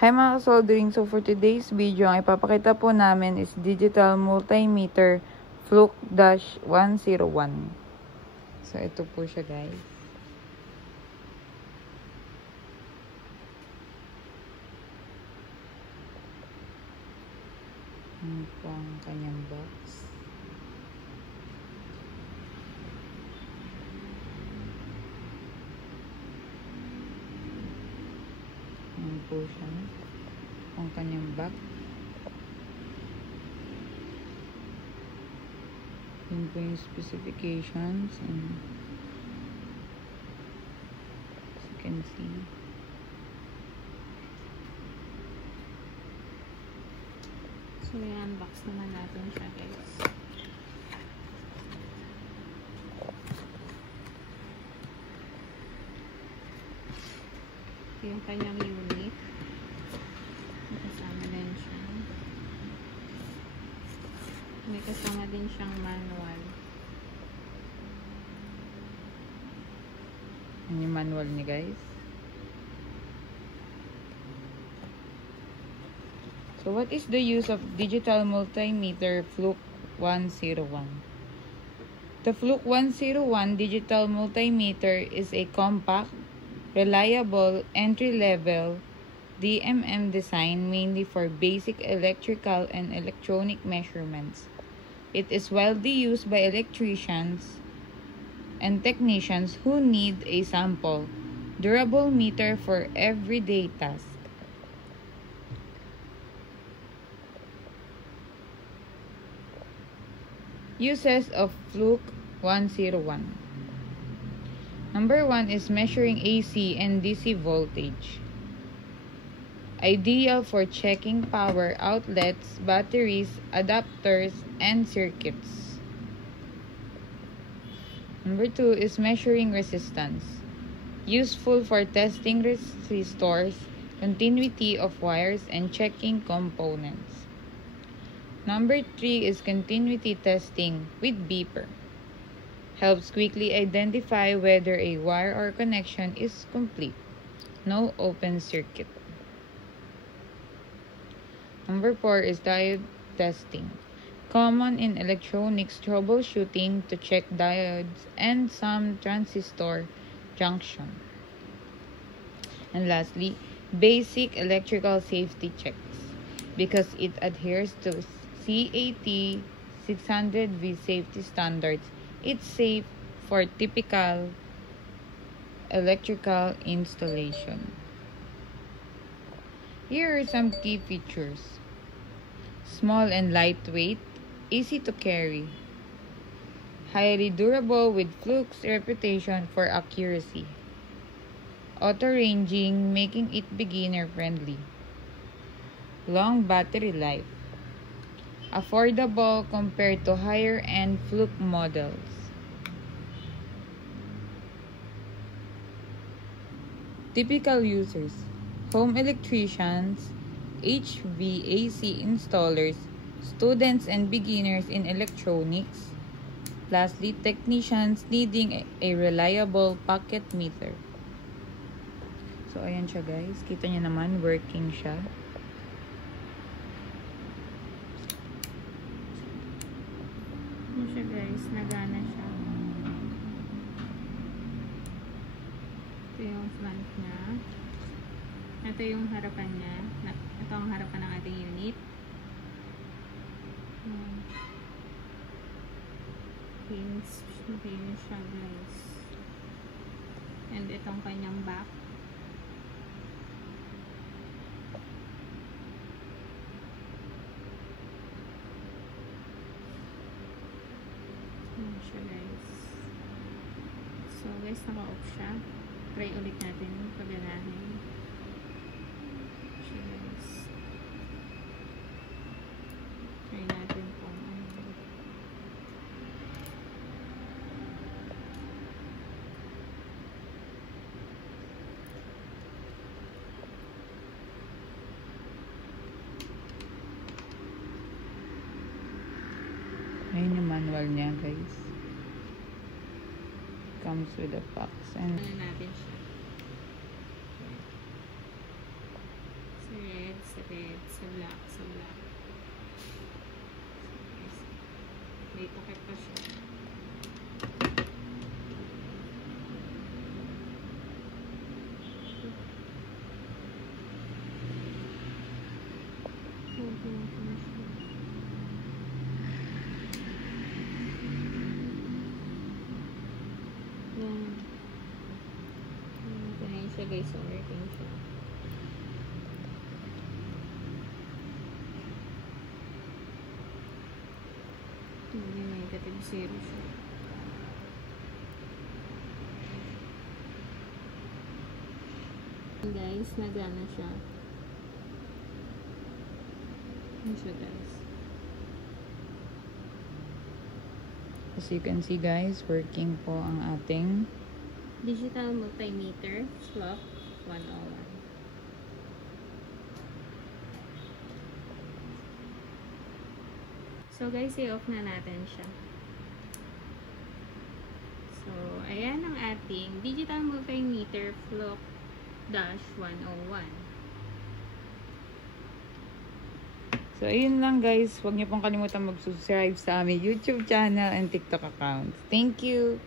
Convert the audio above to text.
Hi mga kasoldering, so for today's video, ang ipapakita po namin is digital multimeter Fluke-101. So ito po siya guys. Ano po ang kanyang box. Ano po siya. Ang kanyang back. Yun po yung specifications. And as you can see. So, i-unbox naman natin siya guys. Yung kanyang unit. May kasama din siyang manual. Yan yung manual niya guys. So what is the use of digital multimeter Fluke-101? The Fluke-101 digital multimeter is a compact, reliable, entry-level DMM design mainly for basic electrical and electronic measurements. It is widely used by electricians and technicians who need a sample, durable meter for everyday tasks. Uses of Fluke-101. Number 1 is measuring AC and DC voltage. Ideal for checking power outlets, batteries, adapters, and circuits. Number 2 is measuring resistance. Useful for testing resistors, continuity of wires, and checking components. Number 3 is continuity testing with beeper. Helps quickly identify whether a wire or connection is complete. No open circuit. Number 4 is diode testing. Common in electronics troubleshooting to check diodes and some transistor junction. And lastly, basic electrical safety checks. Because it adheres to CAT 600V safety standards, it's safe for typical electrical installation. Here are some key features. Small and lightweight, easy to carry. Highly durable with Fluke's reputation for accuracy. Auto-ranging, making it beginner-friendly. Long battery life. Affordable compared to higher-end Fluke models. Typical users: home electricians, HVAC installers, students and beginners in electronics. Lastly, technicians needing a reliable pocket meter. So, ayan siya guys. Kita nyo naman, working siya. Ano siya guys, nagana siya. Ito yung front niya. Ito yung harapan niya. Ito ang harapan ng ating unit. Pins siya guys. And itong kanyang back. Ayan siya guys. So guys, naka-off siya. Try ulit natin paganahin. Try natin kung ano. Ayun yung manual niya guys. Comes with a box and Ano natin siya. So black. Sa black. May takip pa siya. Yan. Ito na yun siya guys. Working siya. May negative zero siya. Guys, nagana siya. Ano siya guys? As you can see guys, working po ang ating Digital multimeter, Flock 101. So guys, i-off na natin siya. So, ayan ang ating digital multimeter Flock -101. So, ayun lang guys. Huwag niyo pong kalimutan mag-subscribe sa aming YouTube channel and TikTok account. Thank you!